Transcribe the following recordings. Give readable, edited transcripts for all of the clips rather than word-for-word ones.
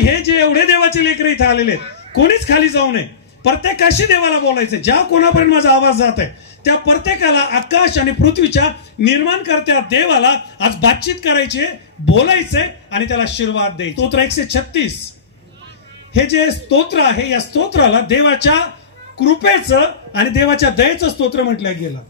हे जे एवढे देवाचे लेकर इथे आलेले आहेत कोणीच खाली जाऊ नये, प्रत्येकाशी देवाला बोलायचं. ज्या कोणापर्यंत माझा आवाज जात आहे त्या प्रत्येकाला आकाश आणि पृथ्वीच्या निर्माणकर्त्या देवाला आज बातचीत करायची, बोलायचंय आणि त्याला आशीर्वाद द्यायचे. स्तोत्र 136 हे जे स्तोत्र आहे, या स्तोत्राला देवाच्या कृपेचं आणि देवाच्या दयेचं स्तोत्र म्हटलं गेलं.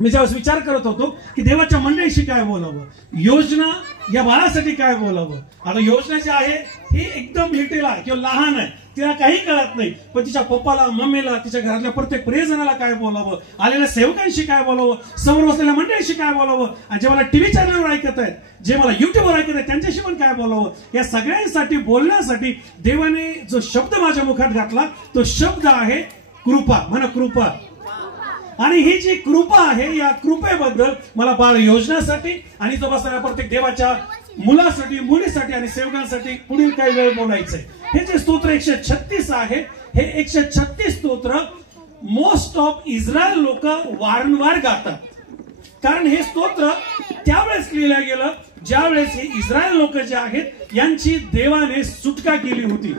मी ज्यावेळेस विचार करत होतो की देवाच्या मंडळीशी काय बोलावं, योजना या बाळासाठी काय बोलावं. आता योजना जी आहे ही एकदम लिटिल आहे किंवा लहान आहे, तिला काही कळत नाही, पण तिच्या पप्पाला, मम्मीला, तिच्या घरातल्या प्रत्येक प्रियजनाला काय बोलावं, आलेल्या सेवकांशी काय बोलावं, समोर बसलेल्या मंडळीशी काय बोलावं, आणि जे मला टीव्ही चॅनलवर ऐकत आहेत, जे मला युट्यूबवर ऐकत आहेत त्यांच्याशी पण काय बोलावं. या सगळ्यांसाठी बोलण्यासाठी देवाने जो शब्द माझ्या मुखात घातला तो शब्द आहे कृपा. म्हणा कृपा. आणि ही जी कृपा आहे, या कृपेबद्दल मला बाळ योजनासाठी आणि तो बसणाऱ्या प्रत्येक देवाच्या मुलासाठी, मुलीसाठी आणि सेवकांसाठी पुढील काही वेळ बोलायचंय. हे जे स्तोत्र 136 आहे, हे 136 स्तोत्र मोस्ट ऑफ इस्रायल लोक वारंवार गातात. कारण हे स्तोत्र त्यावेळेस लिहिलं गेलं ज्यावेळेस हे इस्रायल लोक जे आहेत यांची देवाने सुटका केली होती.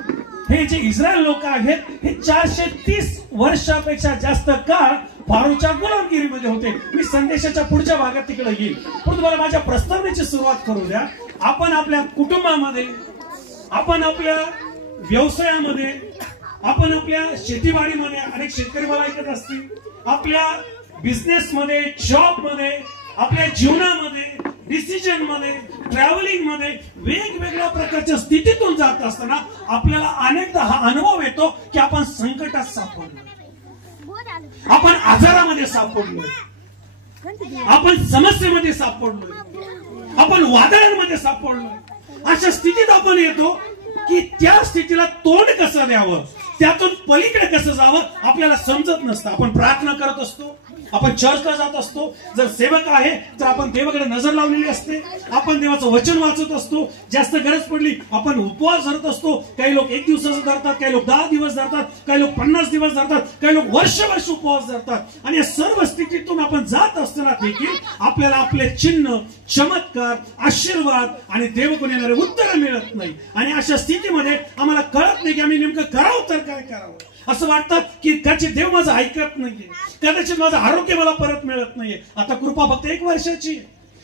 हे जे इस्रायल लोक आहेत हे 430 वर्षापेक्षा जास्त काळ फारोच्या गुलामगिरीमध्ये होते. मी संदेशाच्या पुढच्या भागात तिकडे येईल, पण तुम्हाला माझ्या प्रस्तावनेची सुरुवात करू द्या. आपण आपल्या कुटुंबामध्ये, आपण आपल्या व्यवसायामध्ये, आपण आपल्या शेतीवाडीमध्ये, अनेक शेतकरी मला ऐकत असतील, आपल्या बिझनेसमध्ये, जॉबमध्ये, आपल्या जीवनामध्ये, डिसिजन मध्ये, ट्रॅव्हलिंग मध्ये, वेगवेगळ्या प्रकारच्या स्थितीतून जात असताना आपल्याला अनेकदा हा अनुभव येतो की आपण संकटात सापडलो, आपण आजारामध्ये सापडलोय, आपण समस्येमध्ये सापडलोय, आपण वादळांमध्ये सापडलोय. अशा स्थितीत आपण येतो की त्या स्थितीला तोंड कसं द्यावं, त्यातून पलीकडे कसं जावं आपल्याला समजत नसतं. आपण प्रार्थना करत असतो, आपण चर्चला जात असतो, जर सेवक आहे तर आपण देवाकडे नजर लावलेली असते, आपण देवाचं वचन वाचत असतो, जास्त गरज पडली आपण उपवास धरत असतो. काही लोक 1 दिवसाचा धरतात, काही लोक 10 दिवस धरतात, काही लोक 50 दिवस धरतात, काही लोक वर्ष उपवास धरतात. आणि या सर्व स्थितीतून आपण जात असताना देखील आपल्याला आपले चिन्ह, चमत्कार, आशीर्वाद आणि देवाकडून येणारे उत्तर मिळत नाही. आणि अशा स्थितीमध्ये आम्हाला कळत नाही की आम्ही नेमकं करावं तर काय करावं. असं वाटतं की कदाचित देव माझं ऐकत नाहीये, कदाचित माझं आरोग्य मला परत मिळत नाहीये. आता कृपा फक्त 1 वर्षाची,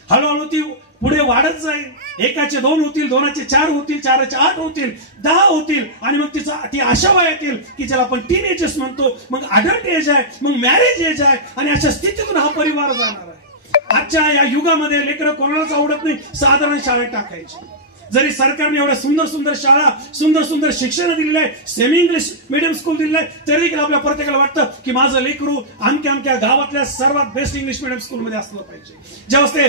हळूहळू ती पुढे वाढत जाईल. 1चे 2 होतील, 2चे 4 होतील, 4चे 8 होतील, 10 होतील, आणि मग ती आशा वय येतील की ज्याला आपण टीन एजेस म्हणतो, मग अडल्ट एज आहे, मग मॅरेज एज आहे. आणि अशा स्थितीतून हा परिवार जाणार आहे. आजच्या या युगामध्ये लेकरं कोणालाच आवडत नाही साधारण शाळेत टाकायची. जरी सरकारने एवढ्या सुंदर सुंदर शाळा, सुंदर सुंदर शिक्षण दिलेलं आहे, सेमी इंग्लिश मीडियम स्कूल दिलेलं आहे, तरी देखील आपल्या प्रत्येकाला वाटतं की माझं लेकरू अमक्या गावातल्या सर्वात बेस्ट इंग्लिश मीडियम स्कूल मध्ये असलं पाहिजे. जेव्हा ते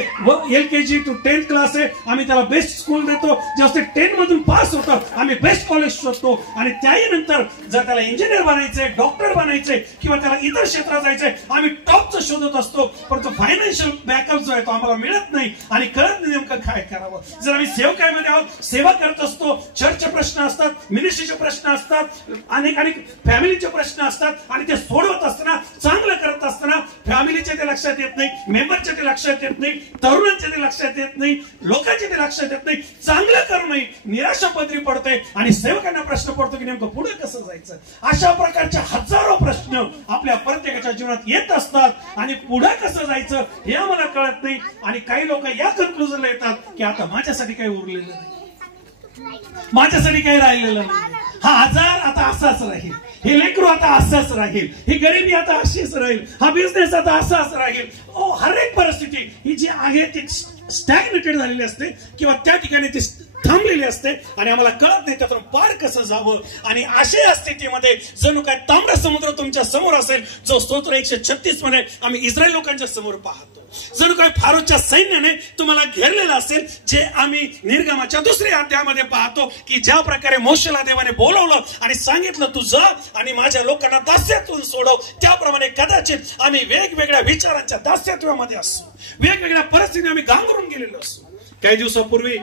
LKG to 10th क्लास आहे आम्ही त्याला बेस्ट स्कूल देतो, जेव्हा ते 10 मधून पास होतं आम्ही बेस्ट कॉलेज शोधतो. आणि त्याही नंतर जर त्याला इंजिनियर बनायचंय, डॉक्टर बनायचंय किंवा त्याला इतर क्षेत्रात जायचंय आम्ही टॉपचं शोधत असतो. परंतु फायनान्शियल बॅकअप जो आहे तो आम्हाला मिळत नाही आणि कळत नाही नेमकं काय करावं. जर आम्ही सेवकामध्ये सेवा करत असतो, चर्चचे प्रश्न असतात, मिनिस्ट्रीचे प्रश्न असतात, अनेक फॅमिलीचे प्रश्न असतात, आणि ते सोडवत असताना, चांगलं करत असताना फॅमिलीचे ते लक्षात येत नाही, मेंबरचे ते लक्षात येत नाही, तरुणांचे ते लक्षात येत नाही, लोकांचे ते लक्षात येत नाही, चांगलं करू नये, निराशा पदरी पडते आणि सेवकांना प्रश्न पडतो की नेमकं पुढे कसं जायचं. अशा प्रकारचे हजारो प्रश्न आपल्या प्रत्येकाच्या जीवनात येत असतात आणि पुढे कसं जायचं हे आम्हाला कळत नाही. आणि काही लोक या कन्क्लुजनला येतात की आता माझ्यासाठी काही उरलेलं नाही, माझ्यासाठी काही राहिलेलं नाही, हा आजार आता असाच राहील, हे लेकरू आता असंच राहील, ही गरिबी आता अशीच राहील, हा बिझनेस आता असाच राहील. हर एक परिस्थिती ही जी आहे ती स्टॅग्नेटेड झालेली असते किंवा त्या ठिकाणी ती थांबलेली असते आणि आम्हाला कळत नाही त्यातून पार कसं जावं. आणि अशा स्थितीमध्ये जणू काय तांबडा समुद्र तुमच्या समोर असेल, जो स्तोत्र 136 मध्ये आम्ही इस्रायल लोकांच्या समोर पाहतो. जणू काय फारोच्या सैन्याने तुम्हाला घेरलेलं असेल, जे आम्ही निर्गमाच्या 2ऱ्या अध्यायामध्ये पाहतो की ज्या प्रकारे मोशेला देवाने बोलवलं आणि सांगितलं तू जा आणि माझ्या लोकांना दास्यातून सोडव, त्याप्रमाणे कदाचित आम्ही वेगवेगळ्या विचारांच्या दास्यत्वामध्ये असू, वेगवेगळ्या परिस्थितीने आम्ही गांगरून गेलेलो असू. काही दिवसापूर्वी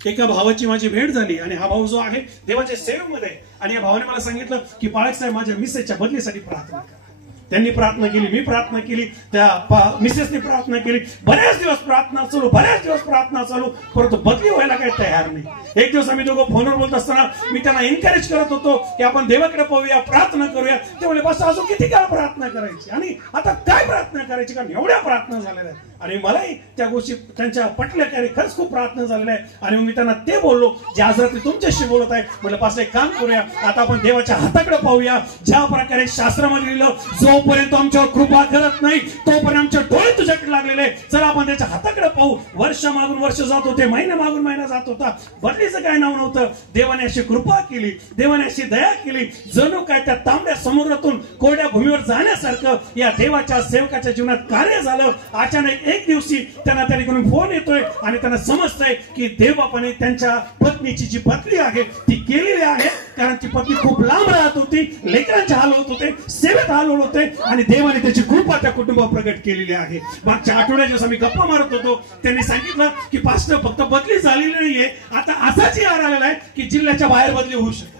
एका भावाची माझी भेट झाली आणि हा भाऊ जो आहे देवाच्या सेवेमध्ये, आणि या भावाने मला सांगितलं की पाळक साहेब माझ्या मिसेसच्या बदलीसाठी प्रार्थना करा. त्यांनी प्रार्थना केली, मी प्रार्थना केली, त्या मिसेसने प्रार्थना केली, बऱ्याच दिवस प्रार्थना चालू, परंतु बदली व्हायला काही तयार नाही. एक दिवस आम्ही दोघं फोनवर बोलत असताना मी त्यांना एनकरेज करत होतो की आपण देवाकडे पाहूया, प्रार्थना करूया. ते म्हणले बस अजून किती काळ प्रार्थना करायची आणि आता काय प्रार्थना करायची, कारण एवढ्या प्रार्थना झालेल्या आहेत. आणि मलाही त्या गोष्टी त्यांच्या पटल्या, की खरंच खूप प्रार्थना झालेल्या आहे. आणि मी त्यांना ते बोललो जे आज रात्री तुमच्याशी बोलत आहे. म्हटलं पास एक काम करूया, आता आपण देवाच्या हाताकडे पाहूया. ज्या प्रकारे शास्त्रामध्ये लिहिलं, जोपर्यंत आमच्यावर कृपा करत नाही तोपर्यंत आमचे डोळे तुझ्याकडे लागलेले. चला आपण त्याच्या हाताकडे पाहू. वर्ष मागून वर्ष जात होते, महिना मागून महिना जात होता, बदलीचं काय नाव नव्हतं. देवाने अशी कृपा केली, देवाने अशी दया केली, जणू काय त्या तांबड्या समुद्रातून कोरड्या भूमीवर जाण्यासारखं या देवाच्या सेवकाच्या जीवनात कार्य झालं. अचानक एक दिवशी त्यांना त्या ठिकाणी फोन येतोय आणि त्यांना समजतंय की देवबापाने त्यांच्या पत्नीची जी बदली आहे ती केलेली आहे. कारण ती पत्नी खूप लांब राहत होती, लेकरांचे हाल होत होते, सेवेत हाल होत होते आणि देवाने त्याची कृपा त्या कुटुंबावर प्रगट केलेली आहे. मागच्या आठवड्यात जेव्हा मी गप्पा मारत होतो त्यांनी सांगितलं की पास्टर फक्त बदली झालेली नाहीये, आता असा जीआर आलेला आहे की जिल्ह्याच्या बाहेर बदली होऊ शकते.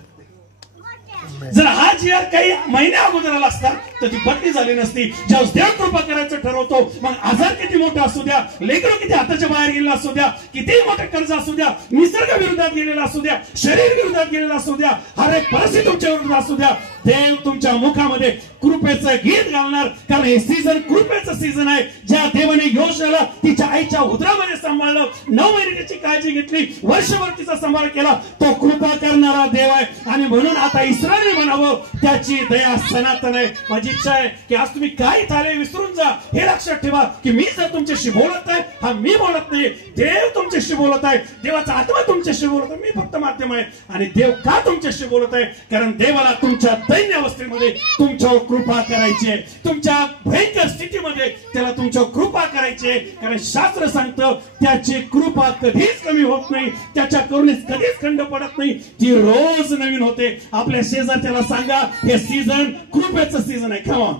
जर हा जीआर काही महिन्या अगोदर आला असता तर ती बदली झाली नसती. ज्यावेळेस देव कृपा करायचं ठरवतो, मग आजार किती मोठा असू द्या, लेकरं किती हाताच्या बाहेर गेलेला असू द्या, किती मोठं कर्ज असू द्या, निसर्ग विरोधात गेलेला असू द्या, शरीर विरोधात गेलेला असू द्या, हर एक परिस्थिती तुमच्या विरोधात असू द्या, देव तुमच्या मुखामध्ये कृपेचं गीत घालणार. कारण हे सीझन कृपेचं सीझन आहे. ज्या देवाने योशेला तिच्या आईच्या उदरामध्ये सांभाळलं, 9 महिने त्याची काळजी घेतली, वर्षभर तिचा सांभाळ केला, तो कृपा करणारा देव आहे. आणि म्हणून आता इस्रायली म्हणावं त्याची दया सनातन आहे. माझी इच्छा आहे की आज तुम्ही काय झाले विसरून जा. हे लक्षात ठेवा की मी जर तुमच्याशी बोलत आहे, हा मी बोलत नाही, देव तुमच्याशी बोलत आहे. देवाचा आत्मा तुमच्याशी बोलत आहे, मी फक्त माध्यम आहे. आणि देव का तुमच्याशी बोलत आहे, कारण देवाला तुमच्या दैन्य अवस्थेमध्ये तुमच्यावर कृपा करायची आहे. तुमच्या भयंकर स्थितीमध्ये त्याला तुमच्यावर कृपा करायची आहे. कारण शास्त्र सांगतं त्याची कृपा कधीच कमी होत नाही, त्याच्या करुणेत कधीच खंड पडत नाही, ती रोज नवीन होते. आपल्या शेजारच्याला सांगा हे सीझन कृपेचं सीझन आहे. खवा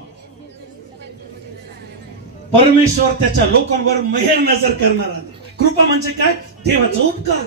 परमेश्वर त्याच्या लोकांवर मेहर नजर करणारा. कृपा म्हणजे काय? देवाचा उपकार.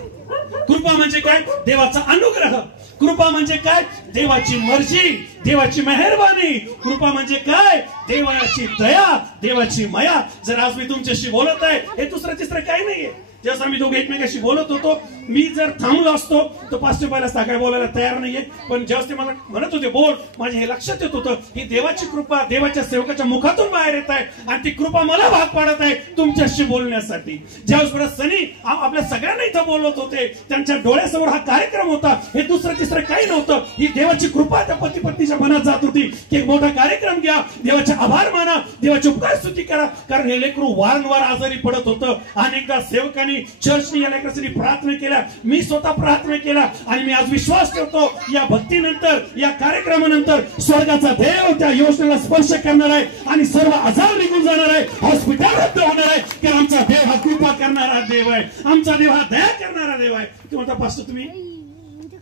कृपा म्हणजे काय? देवाचा अनुग्रह. कृपा म्हणजे काय? देवाची मर्जी, देवाची मेहरबानी. कृपा म्हणजे काय? देवाची दया, देवाची माया. जर आज मी तुमच्याशी बोलत आहे, हे दुसरं तिसरं काही नाहीये. जसं आम्ही दोघे एकमेकाशी बोलत होतो, मी जर थांबलो असतो तर पास्टर पहिला काय बोलायला तयार नाहीये, पण जेव्हा ते मला म्हणत होते बोल, माझ्या हे लक्षात येत होतं ही देवाची कृपा देवाच्या सेवकाच्या मुखातून बाहेर येत आहे आणि ती कृपा मला भाग पाडत आहे तुमच्याशी बोलण्यासाठी. ज्यावेळेस सनी आपल्या सगळ्यांना इथं बोलत होते, त्यांच्या डोळ्यासमोर हा कार्यक्रम होता. हे दुसरं तिसरं काही नव्हतं. ही देवाची कृपा त्या पती पत्नीच्या मनात जात होती की एक मोठा कार्यक्रम घ्या, देवाचे आभार माना, देवाची उपकार स्तुती करा. कारण हे लेकरू वारंवार आजारी पडत होतं. अनेकदा सेवकांनी चर्चने या लेकरासाठी प्रार्थना केल्या, मी स्वतः प्रार्थना केला. आणि मी आज विश्वास ठेवतो या भक्तीनंतर, या कार्यक्रमानंतर स्वर्गाचा देव त्या योजनेला स्पर्श करणार आहे आणि सर्व आजार निघून जाणार आहे, हॉस्पिटल रद्द होणार आहे. कारण आमचा देव हा कृपा करणारा देव आहे, आमचा देव हा दया करणारा देव आहे. तुम्ही पास्टर तुम्ही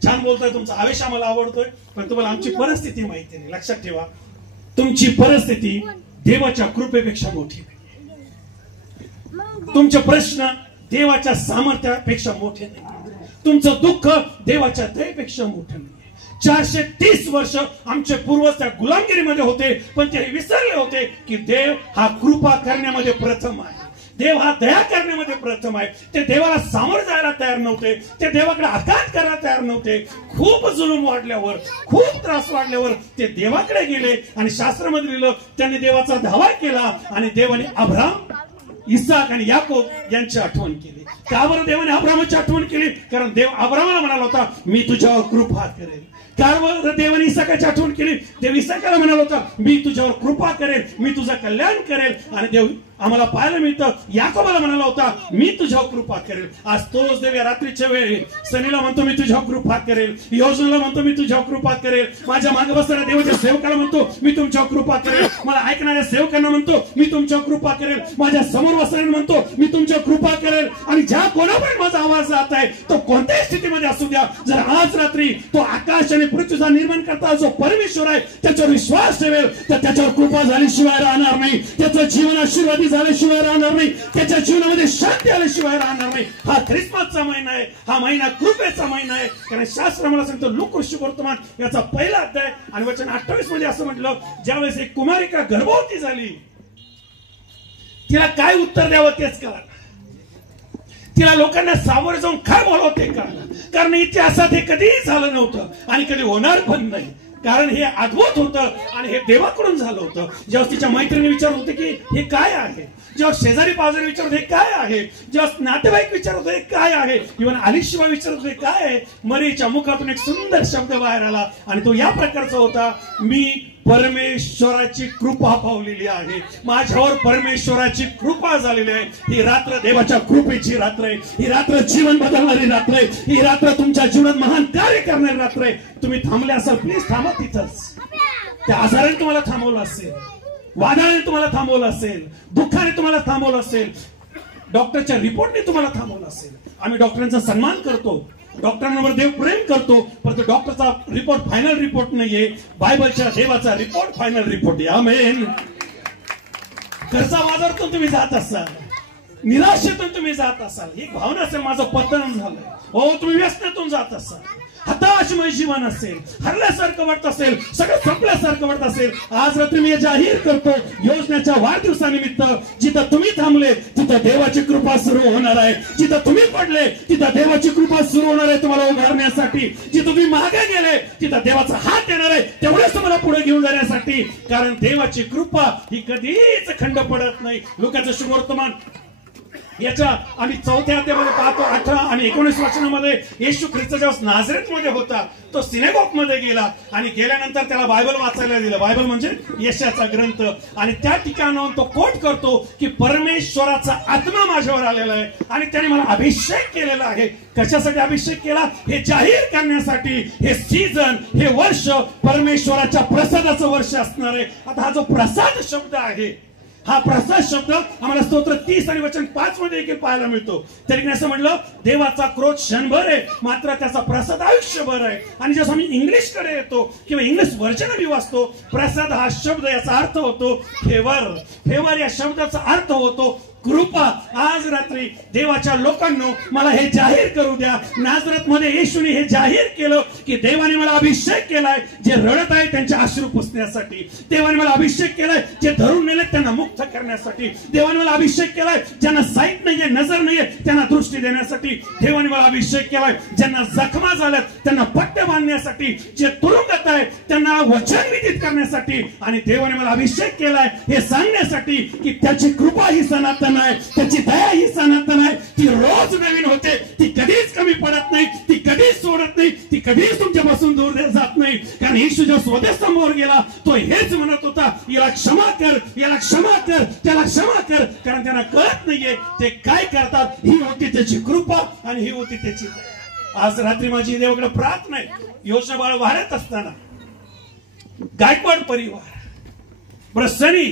छान बोलताय, तुमचा आवेश आम्हाला आवडतोय, पण तुम्हाला आमची परिस्थिती माहिती नाही. लक्षात ठेवा, तुमची परिस्थिती देवाच्या कृपेपेक्षा मोठी नाही. तुमचे प्रश्न देवाच्या सामर्थ्यापेक्षा मोठे नाही. तुमचं दुःख देवाच्या दयेपेक्षा मोठं नाही. 430 वर्ष आमचे पूर्वज त्या गुलामगिरीमध्ये होते, पण ते विसरले होते की देव हा कृपा करण्यामध्ये प्रथम आहे, देव हा दया करण्यामध्ये प्रथम आहे. ते देवाला सामोरं जायला तयार नव्हते, ते देवाकडे आघात करायला तयार नव्हते. खूप जुलूम वाढल्यावर, खूप त्रास वाढल्यावर ते देवाकडे गेले आणि शास्त्रामध्ये लिहिलं त्यांनी देवाचा धावा केला आणि देवाने अब्राम, इसाक आणि याकोब यांची आठवण केली. का बरं देवाने अब्रामाची आठवण केली? कारण देव अब्रामाला म्हणाला होता मी तुझ्यावर कृपा करेल. का बरं देवाने इसाकाची आठवण केली? देव इसाकाला म्हणाला होता मी तुझ्यावर कृपा करेल, मी तुझं कल्याण करेल. आणि देव आम्हाला पाहायला मिळतं याकोबाला म्हणाला होता मी तुझ्यावर कृपा करेल. आज तोच देव या रात्रीच्या वेळी सनीला म्हणतो मी तुझ्यावर कृपा करेल, योजनेला म्हणतो मी तुझ्यावर कृपा करेल, माझ्या मागे बसणाऱ्या देवाच्या सेवकाला म्हणतो मी तुमच्यावर कृपा करेल, मला ऐकणाऱ्या सेवकांना म्हणतो मी तुमच्यावर कृपा करेल, माझ्या समोर बसणाऱ्यांना म्हणतो मी तुमच्यावर कृपा करेल. आणि ज्या कोणापर्यंत माझा आवाज जात आहे तो कोणत्याही स्थितीमध्ये असू द्या, जर आज रात्री तो आकाश आणि पृथ्वीचा निर्माण करता जो परमेश्वर आहे त्याच्यावर विश्वास ठेवेल तर त्याच्यावर कृपा झाल्याशिवाय राहणार नाही, त्याचं जीवन आशीर्वादी आनंदी झाल्याशिवाय राहणार नाही, त्याच्या जीवनामध्ये शांती आल्याशिवाय राहणार नाही. हा ख्रिसमसचा महिना आहे, हा महिना कृपेचा महिना आहे. कारण शास्त्र मला सांगतो लूक ऋषिवर्तमान याचा पहिला अध्याय आणि वचन 28 मध्ये असं म्हटलं, ज्यावेळेस एक कुमारिका गर्भवती झाली, तिला काय उत्तर द्यावं तेच कळलं. तिला लोकांना सामोरे जाऊन काय बोलावं ते कळलं. कारण इतिहासात हे कधीही झालं नव्हतं आणि कधी होणार पण नाही. कारण हे अद्भुत होतं आणि हे देवाकडून झालं होतं. जेव्हा तिच्या मैत्रिणी विचारत होते की हे काय आहे, जेव्हा शेजारी पाजारी विचारत हे काय आहे, जेव्हा नातेवाईक विचारत होते काय आहे, इव्हन आलिशिवा विचारत होते काय आहे, मरीच्या मुखातून एक सुंदर शब्द बाहेर आला आणि तो या प्रकारचा होता, मी परमेश्वराची कृपा पावलेली आहे, माझ्यावर परमेश्वराची कृपा झालेली आहे. ही रात्र देवाच्या कृपेची रात्र आहे, ही रात्र जीवन बदलणारी रात्र आहे, ही रात्र तुमच्या जीवनात महान कार्य करणारी रात्र आहे. तुम्ही थांबले असाल, प्लीज थांबा तिथंच. त्या आजाराने तुम्हाला थांबवलं असेल, वादळाने तुम्हाला थांबवलं असेल, दुःखाने तुम्हाला थांबवलं असेल, डॉक्टरच्या रिपोर्टने तुम्हाला थांबवलं असेल. आम्ही डॉक्टरांचा सन्मान करतो, डॉक्टरांवर देव प्रेम करतो, परंतु डॉक्टरचा रिपोर्ट फायनल रिपोर्ट नाहीये, बायबलच्या देवाचा रिपोर्ट फायनल रिपोर्ट आहे. आमेन. कर्जा बाजारातून तुम्ही जात असाल, निराशेतून तुम्ही जात असाल, एक भावना असेल माझं पतन झालंय, हो तुम्ही व्यसनातून जात असाल, हताशमय जीवन असेल, हरल्यासारखं वाटत असेल, सगळं संपल्यासारखं वाटत असेल, आज रात्री मी जाहीर करतो, योजनेच्या वाढदिवसानिमित्त जिथं तुम्ही थांबले तिथं देवाची कृपा सुरू होणार आहे. जिथं तुम्ही पडले तिथं देवाची कृपा सुरू होणार आहे तुम्हाला उभारण्यासाठी. जिथं तुम्ही मागे गेले तिथं देवाचा हात येणार आहे तेवढेच तुम्हाला पुढे घेऊन जाण्यासाठी. कारण देवाची कृपा ही कधीच खंड पडत नाही. लुकाचं शुभवर्तमान याच्या आणि 4थ्या अध्यायामध्ये पाहतो 18 आणि 19 वचनामध्ये येशू ख्रिस्त जेव्हा नाझरेथ मध्ये होता, तो सिनेगॉग मध्ये गेला आणि गेल्यानंतर त्याला बायबल वाचायला दिलं. बायबल म्हणजे यशाचा ग्रंथ. आणि त्या ठिकाणाहून तो कोट करतो की परमेश्वराचा आत्मा माझ्यावर आलेला आहे आणि त्याने मला अभिषेक केलेला आहे. कशासाठी अभिषेक केला? हे जाहीर करण्यासाठी. हे सीझन, हे वर्ष परमेश्वराच्या प्रसादाचं वर्ष असणार आहे. आता हा जो प्रसाद शब्द आहे, हा प्रसाद शब्द आम्हाला स्तोत्र 30 आणि वचन 5 मध्ये देखील पाहायला मिळतो. तरी असं म्हटलं, देवाचा क्रोध क्षणभर आहे, मात्र त्याचा प्रसाद आयुष्यभर आहे. आणि जसं आम्ही इंग्लिश कडे येतो किंवा इंग्लिश व्हर्जन आम्ही वाचतो, प्रसाद हा शब्द याचा अर्थ होतो फेवर. फेवर या शब्दाचा अर्थ होतो कृपा. आज रात्री देवाच्या लोकांनो मला हे जाहीर करू द्या, नाझरेथ मध्ये येशूने हे जाहीर केलं की देवाने मला अभिषेक केलाय जे रडत आहे त्यांचे अश्रू पुसण्यासाठी. देवाने मला अभिषेक केलाय जे धरून नेले त्यांना मुक्त करण्यासाठी. देवाने मला अभिषेक केलाय ज्यांना साईट नाहीये, नजर नाहीये, त्यांना दृष्टी देण्यासाठी. देवाने मला अभिषेक केलाय ज्यांना जखमा झाल्यात त्यांना पट्टे बांधण्यासाठी. जे तुरुंगात आहे त्यांना वचन विदित करण्यासाठी. आणि देवाने मला अभिषेक केलाय हे सांगण्यासाठी की त्याची कृपा ही सनातन आहे, त्याची दया ही सनातन आहे. ती रोज नवीन होते, ती कधीच कमी पडत नाही, ती कधीच सोडत नाही, ती कधीच तुमच्यापासून दूर जात नाही. कारण येशू जेव्हा स्वदेशसमोर गेला तो हेच म्हणत होता, याला क्षमा कर, याला क्षमा कर, त्याला क्षमा कर. कारण त्यांना कळत नाहीये ते काय करतात. ही होती त्याची कृपा आणि ही होती त्याची दया. आज रात्री माझी देवाकडे प्रार्थना आहे, योजना बाळ वाढत असताना गायकवाड परिवार, प्रसन्नी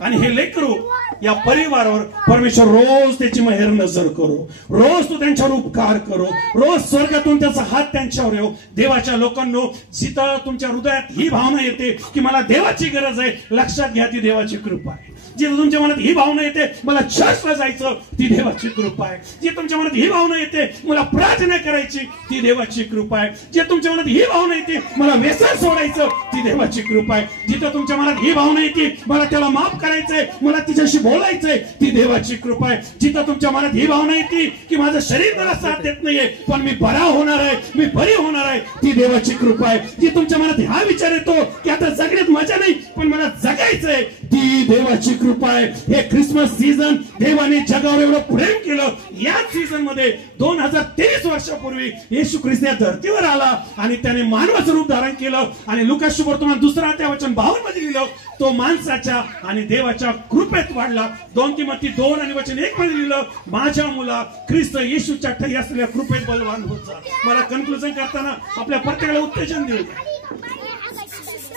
आणि हे लेकरू, या परिवारावर परमेश्वर रोज त्याची मेहर नजर करो, रोज तू त्यांच्यावर उपकार करो, रोज स्वर्गातून त्याचा हात त्यांच्यावर येऊ. देवाच्या लोकांनो, जिथं तुमच्या हृदयात ही भावना येते की मला देवाची गरज आहे, लक्षात घ्या ती देवाची कृपा आहे. जिथं तुमच्या मनात ही भावना येते मला चर्चला जायचं, ती देवाची कृपा आहे. जी तुमच्या मनात ही भावना येते मला प्रार्थना करायची, ती देवाची कृपा आहे. जे तुमच्या मनात ही भावना येते मला व्यसन सोडायचं, ती देवाची कृपा आहे. जिथं तुमच्या मनात ही भावना येते मला त्याला माफ करायचंय, मला तिच्याशी बोलायचंय, ती देवाची कृपा आहे. जिथं तुमच्या मनात ही भावना येते की माझं शरीर मला साथ देत नाहीये पण मी बरा होणार आहे, मी बरी होणार आहे, ती देवाची कृपा आहे. जी तुमच्या मनात हा विचार येतो की आता जगण्यात मजा नाही पण मला जगायचंय, ती देवाची कृपा आहे. हे ख्रिसमस सीझन देवाने जगावर एवढं प्रेम केलं. याच सीझन मध्ये 2023 वर्षापूर्वी येशू ख्रिस्त या धर्तीवर आला आणि त्याने मानवाचं रूप धारण केलं. आणि लुका शुभवर्तमान 2 अध्याय वचन 52 मध्ये लिहिलं, तो माणसाच्या आणि देवाच्या कृपेत वाढला. 2 तिमोथी 2 आणि वचन 1 मध्ये लिहिलं, माझ्या मुला ख्रिस्त येशूच्या ठाई असलेल्या कृपेत बलवान होत जा. मला कन्क्लुजन करताना आपल्या प्रत्येकाला उत्तेजन देऊ.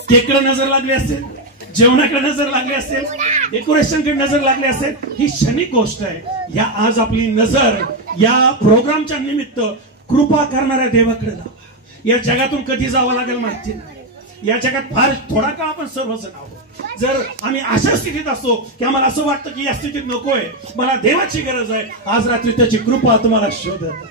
केकडे नजर लागली असेल, जेवणाकडे नजर लागली असेल, डेकोरेशनकडे नजर लागली असेल, ही क्षणिक गोष्ट आहे. या आज आपली नजर या प्रोग्रामच्या निमित्त कृपा करणाऱ्या देवाकडे लावा. या जगातून कधी जावं लागेल माहिती नाही. या जगात फार थोडा काळ आपण सर्वजण आहोत. जर आम्ही अशा स्थितीत असतो की आम्हाला असं वाटतं की या स्थितीत नकोय, मला देवाची गरज आहे, आज रात्री त्याची कृपा तुम्हाला शोधत,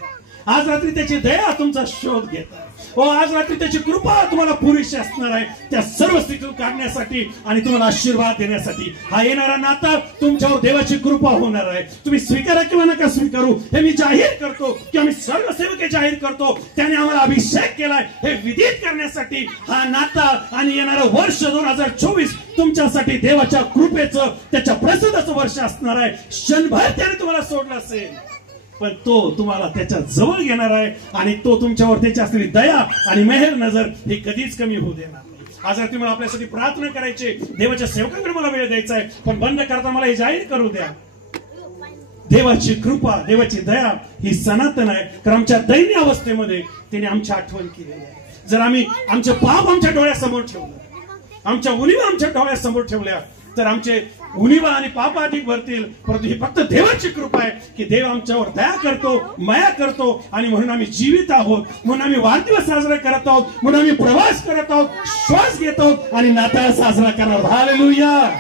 आज रात्री त्याची दया तुमचा शोध घेत, आज रात्री त्याची कृपा तुम्हाला पुरेशी असणार आहे त्या सर्व स्थितीतून काढण्यासाठी आणि तुम्हाला आशीर्वाद देण्यासाठी. हा येणारा नाता तुमच्यावर देवाची कृपा होणार आहे. तुम्ही स्वीकारा किंवा नका स्वीकारू, हे मी जाहीर करतो की आम्ही सर्व सेवक जाहीर करतो, त्याने आम्हाला अभिषेक केलाय हे विदित करण्यासाठी. हा नाता आणि येणारं वर्ष 2024 तुमच्यासाठी देवाच्या कृपेचं, त्याच्या प्रसादाचं वर्ष असणार आहे. क्षणभर त्याने तुम्हाला सोडलं असेल, पण तो तुम्हाला त्याच्या जवळ घेणार आहे आणि तो तुमच्यावर त्याची असलेली दया आणि मेहर नजर हे कधीच कमी होऊ देणार नाही. आज रात्री मला आपल्यासाठी प्रार्थना करायची, देवाच्या सेवकांकडे मला वेळ द्यायचा आहे, पण बंद करता मला हे जाहीर करू द्या, देवाची कृपा, देवाची दया ही सनातन आहे. कारण आमच्या दैन्य अवस्थेमध्ये त्याने आमची आठवण केलेली आहे. जर आम्ही आमचे पाप आमच्या डोळ्यासमोर ठेवलं, आमच्या उणीवा आमच्या डोळ्यासमोर ठेवल्या, तर आमचे उणीवा आणि पाप अधिक भरतील. परंतु ही फक्त देवाची कृपा आहे की देव आमच्यावर दया करतो, माया करतो, आणि म्हणून आम्ही जीवित आहोत, म्हणून आम्ही वाढदिवस साजरा करत आहोत, म्हणून आम्ही प्रवास करत आहोत, श्वास घेत आहोत आणि नाताळ साजरा करणार. हालेलुया,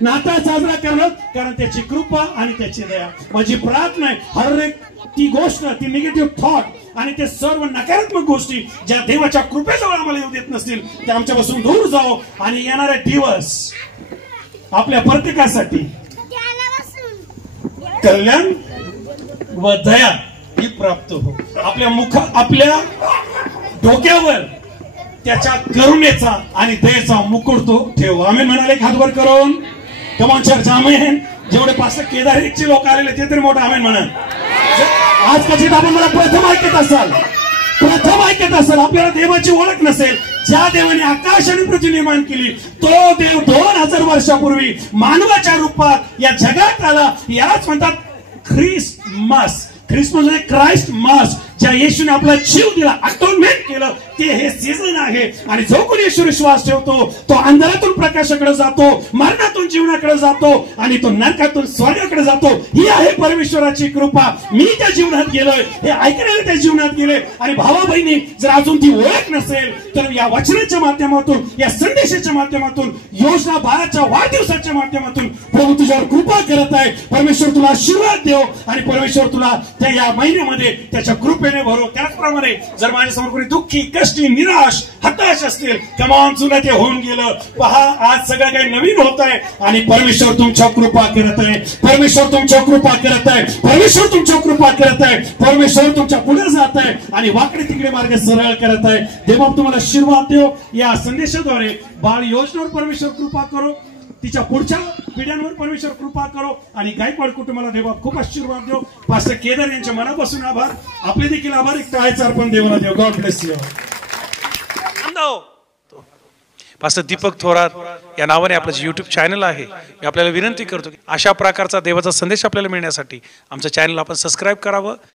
नाताळ साजरा करणार, कारण त्याची कृपा आणि त्याची दया. माझी प्रार्थना आहे, हर एक ती गोष्ट, ती निगेटिव्ह थॉट आणि ते सर्व नकारात्मक गोष्टी ज्या देवाच्या कृपेजवळ आम्हाला येऊ देत नसतील त्या आमच्यापासून दूर जाओ आणि येणारे दिवस आपल्या प्रत्येकासाठी कल्याण व दया ही प्राप्त हो. आपल्या डोक्यावर त्याच्या करुणेचा आणि दयेचा मुकुट तो ठेव. आमेन म्हणाले हातवर करून. कमॉन चर्च, आमेन. जेवढे पाच केदारीचे लोक आलेले ते तरी मोठा आमेन म्हणा. आज कधी आपण मला प्रथम ऐकत असाल, आपल्याला देवाची ओळख नसेल, ज्या देवाने आकाश आणि पृथ्वी निर्माण केली तो देव 2000 वर्षापूर्वी मानवाच्या रूपात या जगात आला. यालाच म्हणतात ख्रिसमस. ख्रिसमस म्हणजे क्राइस्ट मास, ज्या येशूने आपला जीव दिला, अटोनमेंट केलं, ते हे सीझन आहे. आणि जो कोणी येशूवर विश्वास ठेवतो तो अंधारातून प्रकाशाकडे जातो, मरणातून जीवनाकडे जातो आणि तो नरकातून स्वर्गाकडे जातो. ही आहे परमेश्वराची कृपा. मी त्या जीवनात गेलोय, हे ऐकणारे त्या जीवनात गेले. आणि भावा बहिणी, जर अजून ती ओळख नसेल तर या वचनाच्या माध्यमातून, या संदेशाच्या माध्यमातून, योजना 12च्या वाढदिवसाच्या माध्यमातून प्रभू तुझ्यावर कृपा करत आहे. परमेश्वर तुला आशीर्वाद देव आणि परमेश्वर तुला त्या या महिन्यामध्ये त्याच्या कृपेने भरो. त्याचप्रमाणे जर माझ्यासमोर कोणी दुःखी, कष्टी, निराश, हताश असतील, कमान चुना ते होऊन गेलं, पहा आज सगळं काही नवीन होत आहे आणि परमेश्वर तुमच्या कृपा करत आहे. परमेश्वर तुमच्या कृपा करत आहे. परमेश्वर तुमच्या कृपा करत आहे. परमेश्वर तुमच्या पुढे जात आहे आणि वाकडे तिकडे मार्ग सरळ करत आहे. देवा तुम्हाला आशीर्वाद देव. या संदेशाद्वारे बाळ योजनेवर परमेश्वर कृपा करो, तिच्या पुढच्या पिढ्यांवर परमेश्वर कृपा करो आणि गायकवाड कुटुंबाला देवा खूप आशीर्वाद देव. पास्टर केदार यांच्या मनापासून आभार. आपले देखील आभार. एक टाळ्याचा अर्पण देवाला देव. God bless you. Pastor Deepak Thorat या नावाने आपलं जे YouTube चॅनल आहे, मी आपल्याला विनंती करतो की अशा प्रकारचा देवाचा संदेश आपल्याला मिळण्यासाठी आमचं चॅनल आपण सबस्क्राईब करावं.